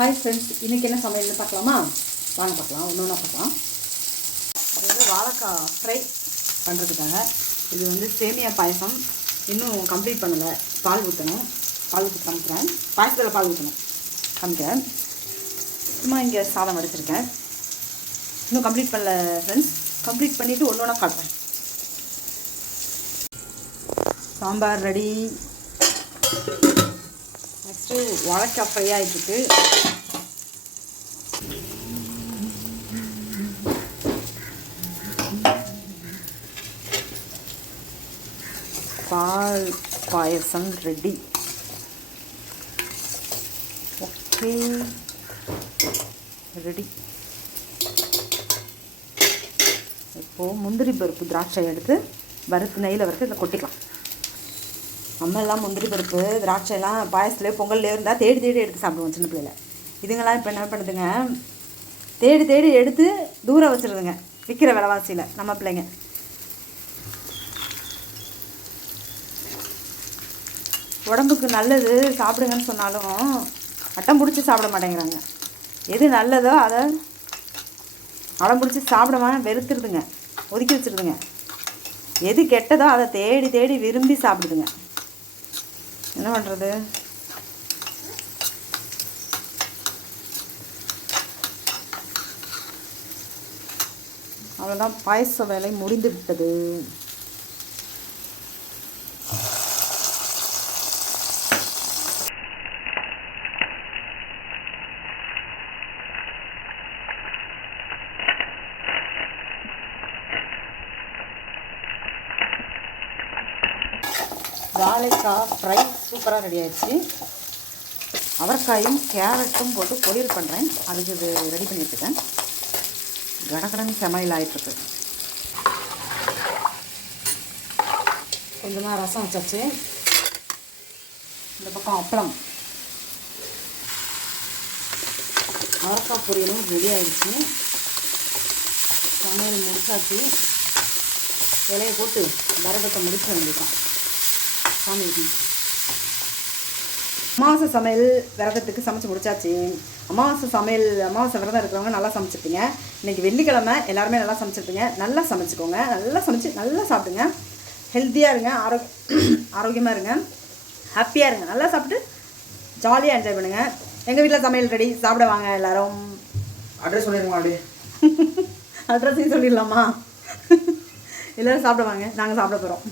Hi friends, இன்றைக்கி என்ன சமையல்னு பார்க்கலாமா? வாங்க பார்க்கலாம், ஒன்று பார்க்கலாம். இது வந்து வாழைக்காய் ஃப்ரை பண்ணுறதுக்காக. இது வந்து சேமியா பாயசம். இன்னும் கம்ப்ளீட் பண்ணலை. பால் ஊற்றணும். பால் ஊற்றி காமிக்கிறேன். பாயசத்தில் பால் ஊற்றணும் காமிக்கிறேன். சும்மா இங்கே சாதம் வடிச்சிருக்கேன். இன்னும் கம்ப்ளீட் பண்ணல ஃப்ரெண்ட்ஸ். கம்ப்ளீட் பண்ணிவிட்டு ஒன்று ஒன்றா காட்டுறேன். சாம்பார் ரெடி. நெக்ஸ்ட்டு வாழைக்காய் ஃப்ரை ஆகிட்டுருக்கு. பால் பாயசம் ரெடி. Okay, ready. இப்போது முந்திரி பருப்பு திராட்சை எடுத்து வறுத்து நெய்யில் வறுத்து இதில் கொட்டிக்கலாம். நம்ம எல்லாம் முந்திரி பருப்பு திராட்சைலாம் பாயசத்துலேயே பொங்கல்லே இருந்தால் தேடி தேடி எடுத்து சாப்பிடுவோம் சின்ன பிள்ளையில். இதுங்கெல்லாம் இப்போ என்ன பண்ணுதுங்க, தேடி தேடி எடுத்து தூரம் வச்சுருதுங்க விற்கிற விலைவாசியில். நம்ம பிள்ளைங்க உடம்புக்கு நல்லது சாப்பிடுங்கன்னு சொன்னாலும் அட்டம் பிடிச்சி சாப்பிட மாட்டேங்கிறாங்க. எது நல்லதோ அதை அடம் பிடிச்சி சாப்பிடாம வெறுத்துருதுங்க, ஒதுக்கி வச்சுருதுங்க. எது கெட்டதோ அதை தேடி தேடி விரும்பி சாப்பிடுதுங்க. என்ன பண்ணுறது? அவ்வளோதான், பாயச வேலை முடிந்து விட்டது. வாழைக்காய் ஃப்ரை சூப்பராக ரெடி ஆகிடுச்சு. அவரைக்காயும் கேரட்டும் போட்டு பொரியல் பண்ணுறேன். அதுக்கு இது ரெடி பண்ணிட்டுருக்கேன். கடகடன் சமையல் ஆகிட்டுருக்கு. கொஞ்சமாக ரசம் வச்சாச்சு. இந்த பக்கம் அப்பளம். அவரைக்காய் பொரியலும் ரெடி ஆகிடுச்சு. சமையல் முடிச்சாச்சு. இலையை போட்டு வரகத்தை முடிக்க வேண்டியதான். சாமி அமாவாசை சமையல் விரதத்துக்கு சமைச்சு முடிச்சாச்சு. அமாவாசை விரதம் இருக்கிறவங்க நல்லா சமைச்சிருப்பீங்க. இன்றைக்கி வெள்ளிக்கிழமை, எல்லாருமே நல்லா சமைச்சிருப்பீங்க. நல்லா சமைச்சிக்கோங்க. நல்லா சமைச்சு நல்லா சாப்பிடுங்க. ஹெல்த்தியாக இருங்க, ஆரோக்கியமாக இருங்க, ஹாப்பியாக இருங்க. நல்லா சாப்பிட்டு ஜாலியாக என்ஜாய் பண்ணுங்கள். எங்கள் வீட்டில் சமையல் ரெடி, சாப்பிட வாங்க எல்லோரும். அட்ரஸ் சொல்லிடுங்க. அப்படியே அட்ரஸையும் சொல்லிடலாமா? எல்லோரும் சாப்பிட வாங்க, நாங்கள் சாப்பிட போகிறோம்.